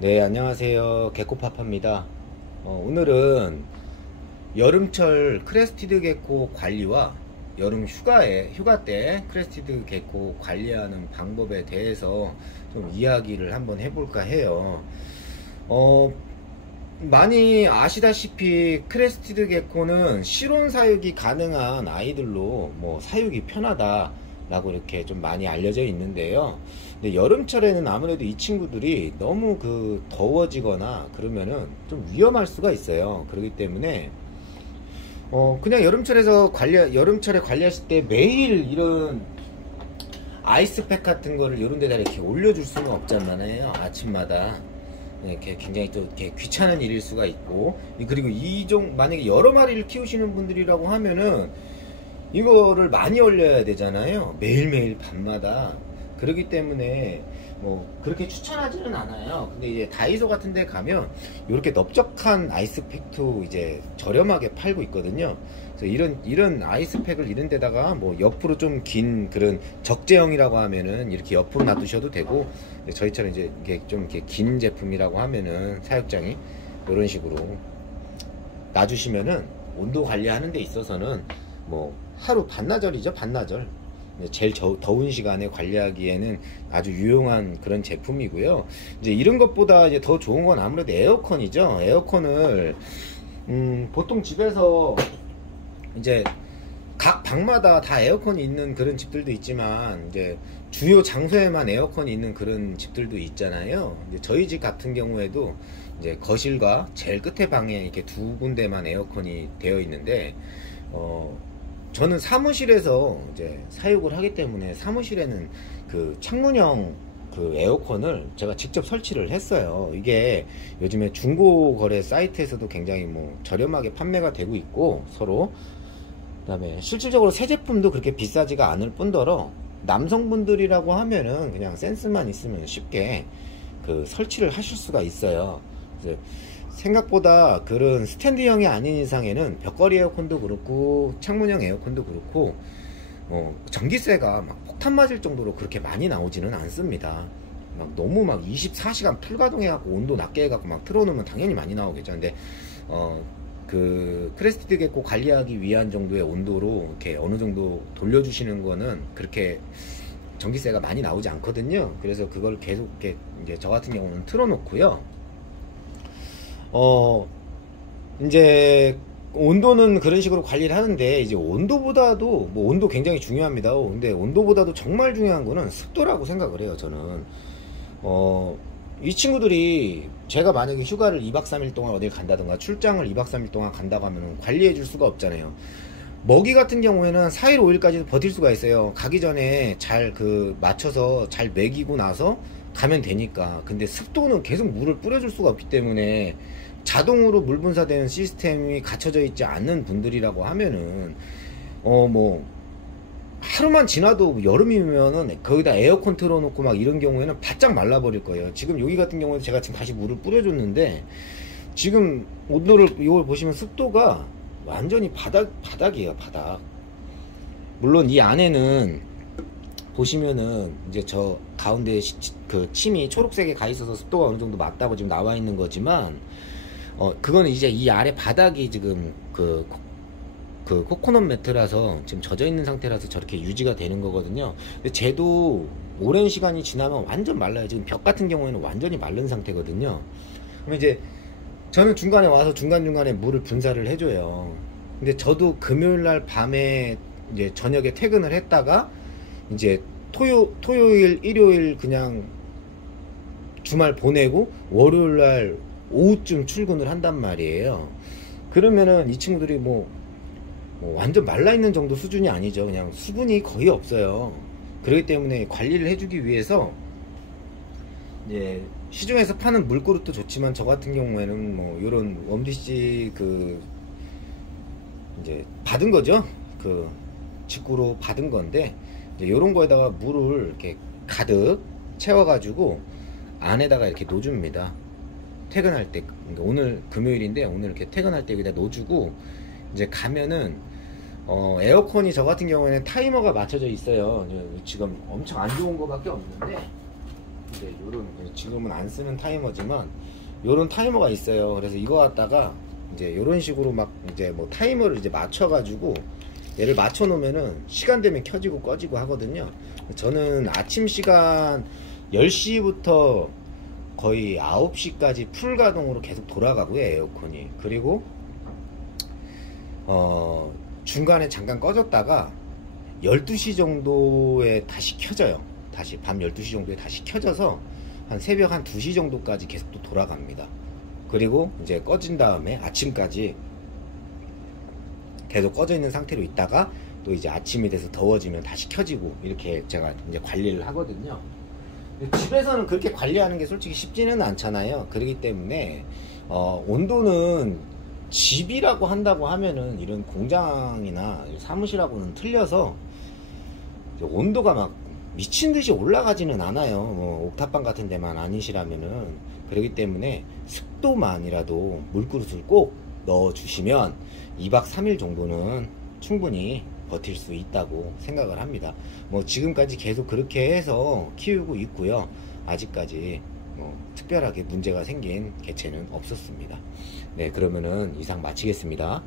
네, 안녕하세요. 개코파파입니다. 오늘은 여름철 크레스티드 개코 관리와 여름 휴가 때 크레스티드 개코 관리하는 방법에 대해서 좀 이야기를 한번 해볼까 해요. 어, 많이 아시다시피 크레스티드 개코는 실온 사육이 가능한 아이들로 뭐 사육이 편하다라고 이렇게 좀 많이 알려져 있는데요. 근데 여름철에는 아무래도 이 친구들이 너무 더워지거나 그러면은 좀 위험할 수가 있어요. 그렇기 때문에 그냥 여름철에 관리하실 때 매일 이런 아이스팩 같은 거를 이런 데다 이렇게 올려줄 수는 없잖아요. 아침마다. 네, 이렇게 굉장히 또 이렇게 귀찮은 일일 수가 있고, 그리고 만약에 여러 마리를 키우시는 분들이라고 하면은 이거를 많이 올려야 되잖아요. 매일매일 밤마다. 그렇기 때문에 뭐 그렇게 추천하지는 않아요. 근데 이제 다이소 같은 데 가면 이렇게 넓적한 아이스팩도 이제 저렴하게 팔고 있거든요. 그래서 이런 아이스팩을 이런 데다가 뭐 옆으로 좀 긴 그런 적재형이라고 하면은 이렇게 옆으로 놔두셔도 되고, 저희처럼 이제 이게 좀 이렇게 긴 제품이라고 하면은 사육장이 이런 식으로 놔주시면은 온도 관리하는 데 있어서는 뭐 하루 반나절이죠. 반나절. 제일 더운 시간에 관리하기에는 아주 유용한 그런 제품이고요. 이제 이런 것보다 이제 더 좋은 건 아무래도 에어컨이죠. 에어컨을 보통 집에서 이제 각 방마다 다 에어컨이 있는 그런 집들도 있지만, 이제 주요 장소에만 에어컨이 있는 그런 집들도 있잖아요. 이제 저희 집 같은 경우에도 이제 거실과 제일 끝에 방에 이렇게 두 군데만 에어컨이 되어 있는데, 저는 사무실에서 이제 사육을 하기 때문에 사무실에는 그 창문형 그 에어컨을 제가 직접 설치를 했어요. 이게 요즘에 중고거래 사이트에서도 굉장히 뭐 저렴하게 판매가 되고 있고, 서로 그다음에 실질적으로 새 제품도 그렇게 비싸지가 않을 뿐더러 남성분들이라고 하면은 그냥 센스만 있으면 쉽게 그 설치를 하실 수가 있어요. 그래서 생각보다 그런 스탠드형이 아닌 이상에는 벽걸이 에어컨도 그렇고 창문형 에어컨도 그렇고 전기세가 막 폭탄 맞을 정도로 그렇게 많이 나오지는 않습니다. 막 너무 막 24시간 풀가동 해갖고 온도 낮게 해갖고 막 틀어놓으면 당연히 많이 나오겠죠. 근데 그 크레스티드 개코 관리하기 위한 정도의 온도로 이렇게 어느 정도 돌려주시는 거는 그렇게 전기세가 많이 나오지 않거든요. 그래서 그걸 계속 이렇게 이제 저 같은 경우는 틀어놓고요. 이제 온도는 그런 식으로 관리를 하는데, 이제 온도보다도 뭐 온도 굉장히 중요합니다. 근데 온도보다도 정말 중요한 거는 습도라고 생각을 해요. 저는 이 친구들이 제가 만약에 휴가를 2박 3일 동안 어딜 간다든가 출장을 2박 3일 동안 간다고 하면 관리해 줄 수가 없잖아요. 먹이 같은 경우에는 4일 5일까지도 버틸 수가 있어요. 가기 전에 잘 맞춰서 잘 먹이고 나서 가면 되니까. 근데 습도는 계속 물을 뿌려줄 수가 없기 때문에 자동으로 물 분사되는 시스템이 갖춰져 있지 않는 분들이라고 하면은 뭐 하루만 지나도 여름이면은 거기다 에어컨 틀어놓고 막 이런 경우에는 바짝 말라버릴 거예요. 지금 여기 같은 경우에는 제가 지금 다시 물을 뿌려줬는데, 지금 온도를 이걸 보시면 습도가 완전히 바닥이에요. 바닥. 물론 이 안에는 보시면은 이제 저 가운데 그 침이 초록색에 가 있어서 습도가 어느 정도 맞다고 지금 나와 있는 거지만, 그거는 이제 이 아래 바닥이 지금 그 코코넛 매트라서 지금 젖어 있는 상태라서 저렇게 유지가 되는 거거든요. 근데 쟤도 오랜 시간이 지나면 완전 말라요. 지금 벽 같은 경우에는 완전히 마른 상태거든요. 그럼 이제 저는 중간에 와서 중간중간에 물을 분사를 해줘요. 근데 저도 금요일날 밤에 이제 저녁에 퇴근을 했다가 이제 토요일, 일요일 그냥 주말 보내고 월요일날 오후쯤 출근을 한단 말이에요. 그러면은 이 친구들이 뭐 완전 말라있는 정도 수준이 아니죠. 그냥 수분이 거의 없어요. 그렇기 때문에 관리를 해주기 위해서 이제 시중에서 파는 물그릇도 좋지만, 저 같은 경우에는 뭐 요런 웜디시 이제 받은 거죠. 직구로 받은 건데, 이제 요런 거에다가 물을 이렇게 가득 채워가지고 안에다가 이렇게 놓줍니다. 퇴근할 때. 그러니까 오늘 금요일인데 오늘 이렇게 퇴근할 때 여기다 놓주고 이제 가면은 에어컨이 저 같은 경우에는 타이머가 맞춰져 있어요. 지금 엄청 안 좋은 거밖에 없는데, 이제 요런, 지금은 안 쓰는 타이머지만 요런 타이머가 있어요. 그래서 이거 갖다가 이제 요런 식으로 막 이제 뭐 타이머를 이제 맞춰가지고 얘를 맞춰 놓으면은 시간 되면 켜지고 꺼지고 하거든요. 저는 아침 시간 10시부터 거의 9시까지 풀 가동으로 계속 돌아가고요, 에어컨이. 그리고 중간에 잠깐 꺼졌다가 12시 정도에 다시 켜져요. 다시 밤 12시 정도에 다시 켜져서 한 새벽 한 2시 정도까지 계속 또 돌아갑니다. 그리고 이제 꺼진 다음에 아침까지 계속 꺼져 있는 상태로 있다가 또 이제 아침이 돼서 더워지면 다시 켜지고 이렇게 제가 이제 관리를 하거든요. 집에서는 그렇게 관리하는 게 솔직히 쉽지는 않잖아요. 그렇기 때문에 온도는 집이라고 한다고 하면은 이런 공장이나 사무실하고는 틀려서 온도가 막 미친 듯이 올라가지는 않아요. 뭐 옥탑방 같은 데만 아니시라면은. 그렇기 때문에 습도만이라도 물그릇을 꼭 넣어 주시면 2박 3일 정도는 충분히 버틸 수 있다고 생각을 합니다. 뭐 지금까지 계속 그렇게 해서 키우고 있고요. 아직까지 특별하게 문제가 생긴 개체는 없었습니다. 네, 그러면은 이상 마치겠습니다.